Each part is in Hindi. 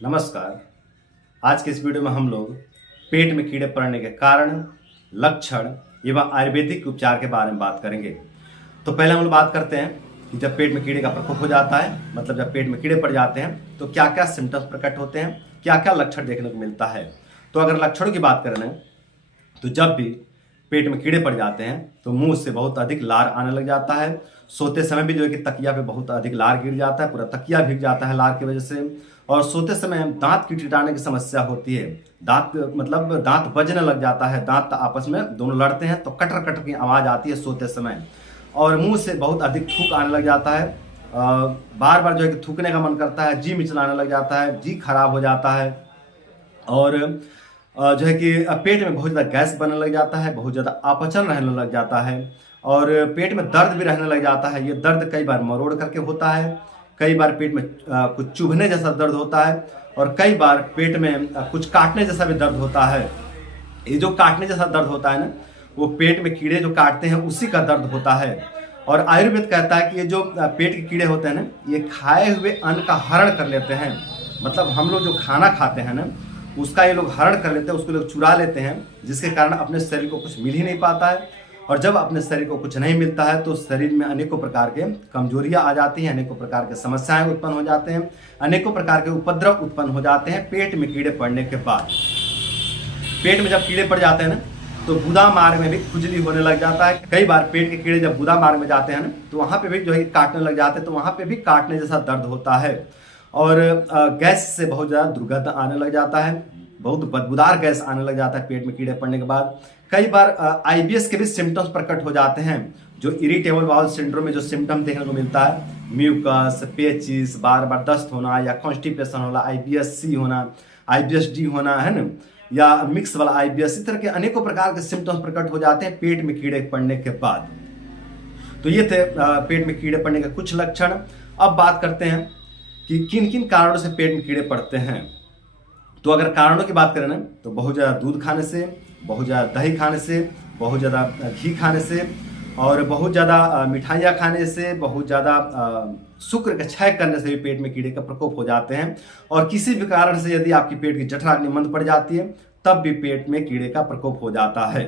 नमस्कार। आज के इस वीडियो में हम लोग पेट में कीड़े पड़ने के कारण, लक्षण एवं आयुर्वेदिक उपचार के बारे में बात करेंगे। तो पहले हम लोग बात करते हैं कि जब पेट में कीड़े का प्रकोप हो जाता है, मतलब जब पेट में कीड़े पड़ जाते हैं तो क्या क्या सिम्टम्स प्रकट होते हैं, क्या क्या लक्षण देखने को मिलता है। तो अगर लक्षणों की बात करें तो जब भी पेट में कीड़े पड़ जाते हैं तो मुंह से बहुत अधिक लार आने लग जाता है। सोते समय भी जो है कि तकिया पे बहुत अधिक लार गिर जाता है, पूरा तकिया भीग जाता है लार की वजह से। और सोते समय दांत किटकिटाने की समस्या होती है। दांत मतलब दांत बजने लग जाता है, दांत आपस में दोनों लड़ते हैं तो कटर कटर की आवाज़ आती है सोते समय। और मुंह से बहुत अधिक थूक आने लग जाता है, बार बार जो है कि थूकने का मन करता है, जी मिचलाने लग जाता है, जी खराब हो जाता है। और जो है कि पेट में बहुत ज़्यादा गैस बनने लग जाता है, बहुत ज़्यादा अपचन रहने लग जाता है और पेट में दर्द भी रहने लग जाता है। ये दर्द कई बार मरोड़ करके होता है, कई बार पेट में कुछ चुभने जैसा दर्द होता है और कई बार पेट में कुछ काटने जैसा भी दर्द होता है। ये जो काटने जैसा दर्द होता है ना, वो पेट में कीड़े जो काटते हैं उसी का दर्द होता है। और आयुर्वेद कहता है कि ये जो पेट के कीड़े होते हैं ना, ये खाए हुए अन्न का हरण कर लेते हैं। मतलब हम लोग जो खाना खाते हैं ना, उसका ये लोग हरण कर लेते हैं, उसको लोग चुरा लेते हैं, जिसके कारण अपने शरीर को कुछ मिल ही नहीं पाता है। और जब अपने शरीर को कुछ नहीं मिलता है तो शरीर में अनेकों प्रकार के कमजोरियां आ जाती हैं, अनेकों प्रकार के समस्याएं उत्पन्न हो जाते हैं, अनेकों प्रकार के उपद्रव उत्पन्न हो जाते हैं पेट में कीड़े पड़ने के बाद। पेट में जब कीड़े पड़ जाते हैं ना तो गुदा मार्ग में भी खुजली होने लग जाता है। कई बार पेट के कीड़े जब गुदा मार्ग में जाते हैं ना तो वहां पे भी जो है काटने लग जाते हैं, तो वहां पे भी काटने जैसा दर्द होता है। और गैस से बहुत ज़्यादा दुर्गंध आने लग जाता है, बहुत बदबूदार गैस आने लग जाता है पेट में कीड़े पड़ने के बाद। कई बार आईबीएस के भी सिम्टम्स प्रकट हो जाते हैं, जो इरिटेबल बाउल सिंड्रोम में जो सिम्टम देखने को मिलता है, म्यूकस, पेचिस, बार बार दस्त होना या कॉन्स्टिपेशन होना, आईबीएस सी होना, आईबीएस डी होना है ना, या मिक्स वाला आईबीएस, इस तरह के अनेकों प्रकार के सिम्टम्स प्रकट हो जाते हैं पेट में कीड़े पड़ने के बाद। तो ये थे पेट में कीड़े पड़ने के कुछ लक्षण। अब बात करते हैं कि किन किन कारणों से पेट में कीड़े पड़ते हैं। तो अगर कारणों की बात करें ना तो बहुत ज़्यादा दूध खाने से, बहुत ज़्यादा दही खाने से, बहुत ज़्यादा घी खाने से और बहुत ज़्यादा मिठाइयाँ खाने से, बहुत ज़्यादा शुक्र का क्षय करने से भी पेट में कीड़े का प्रकोप हो जाते हैं। और किसी भी कारण से यदि आपकी पेट की जठराग्नि मंद पड़ जाती है तब भी पेट में कीड़े का प्रकोप हो जाता है।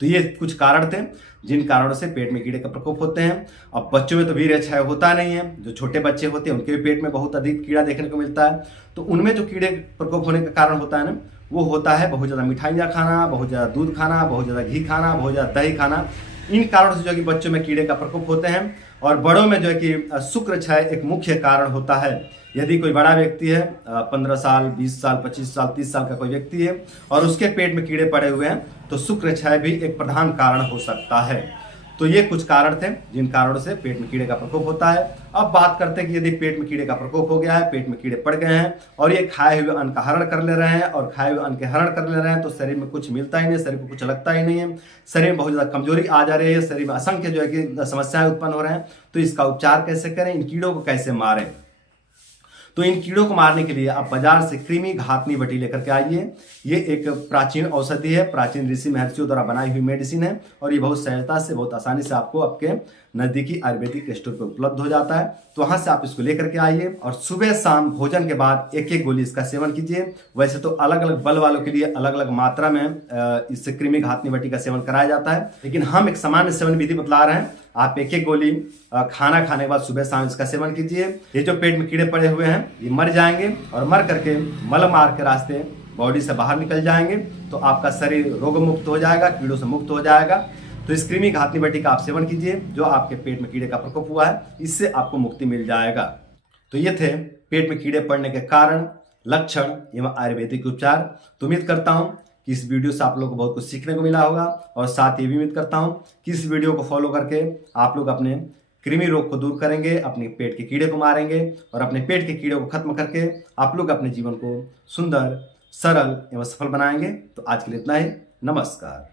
तो ये कुछ कारण थे जिन कारणों से पेट में कीड़े का प्रकोप होते हैं। अब बच्चों में तो वीर्य क्षय होता नहीं है, जो छोटे बच्चे होते हैं उनके भी पेट में बहुत अधिक कीड़ा देखने को मिलता है। तो उनमें जो कीड़े प्रकोप होने का कारण होता है ना, वो होता है बहुत ज़्यादा मिठाइयाँ खाना, बहुत ज़्यादा दूध खाना, बहुत ज़्यादा घी खाना, बहुत ज़्यादा दही खाना। इन कारणों से जो कि बच्चों में कीड़े का प्रकोप होते हैं। और बड़ों में जो है कि शुक्र क्षय एक मुख्य कारण होता है। यदि कोई बड़ा व्यक्ति है, 15 साल, 20 साल, 25 साल, 30 साल का कोई व्यक्ति है और उसके पेट में कीड़े पड़े हुए हैं तो शुक्र क्षय भी एक प्रधान कारण हो सकता है। तो ये कुछ कारण थे जिन कारणों से पेट में कीड़े का प्रकोप होता है। अब बात करते हैं कि यदि पेट में कीड़े का प्रकोप हो गया है, पेट में कीड़े पड़ गए हैं और ये खाए हुए अन्न का हरण कर ले रहे हैं और खाए हुए अन्न के हरण कर ले रहे हैं, तो शरीर में कुछ मिलता ही नहीं, शरीर को कुछ लगता ही नहीं है, शरीर में बहुत ज़्यादा कमजोरी आ जा रही है, शरीर में असंख्य जो है कि समस्याएं उत्पन्न हो रहे हैं। तो इसका उपचार कैसे करें, इन कीड़ों को कैसे मारें। तो इन कीड़ों को मारने के लिए आप बाजार से कृमि घातनी वटी लेकर के आइए। ये एक प्राचीन औषधि है, प्राचीन ऋषि महर्षियों द्वारा बनाई हुई मेडिसिन है और ये बहुत सहजता से, बहुत आसानी से आपको आपके नज़दीकी आयुर्वेदिक स्टोर पर उपलब्ध हो जाता है। तो वहाँ से आप इसको लेकर के आइए और सुबह शाम भोजन के बाद एक एक गोली इसका सेवन कीजिए। वैसे तो अलग अलग बल वालों के लिए अलग अलग मात्रा में इससे कृमि घातनी वटी का सेवन कराया जाता है, लेकिन हम एक सामान्य सेवन विधि बतला रहे हैं। आप एक एक गोली खाना खाने के बाद सुबह शाम इसका सेवन कीजिए। ये जो पेट में कीड़े पड़े हुए हैं ये मर जाएंगे और मर करके मल मार के रास्ते बॉडी से बाहर निकल जाएंगे। तो आपका शरीर रोग मुक्त हो जाएगा, कीड़ों से मुक्त हो जाएगा। तो इस कृमि घातनी वटी का आप सेवन कीजिए, जो आपके पेट में कीड़े का प्रकोप हुआ है इससे आपको मुक्ति मिल जाएगा। तो ये थे पेट में कीड़े पड़ने के कारण, लक्षण एवं आयुर्वेदिक उपचार। तो उम्मीद करता हूँ कि इस वीडियो से आप लोगों को बहुत कुछ सीखने को मिला होगा और साथ ही भी उम्मीद करता हूँ कि इस वीडियो को फॉलो करके आप लोग अपने कृमि रोग को दूर करेंगे, अपने पेट के कीड़े को मारेंगे और अपने पेट के कीड़े को खत्म करके आप लोग अपने जीवन को सुंदर, सरल एवं सफल बनाएंगे। तो आज के लिए इतना ही। नमस्कार।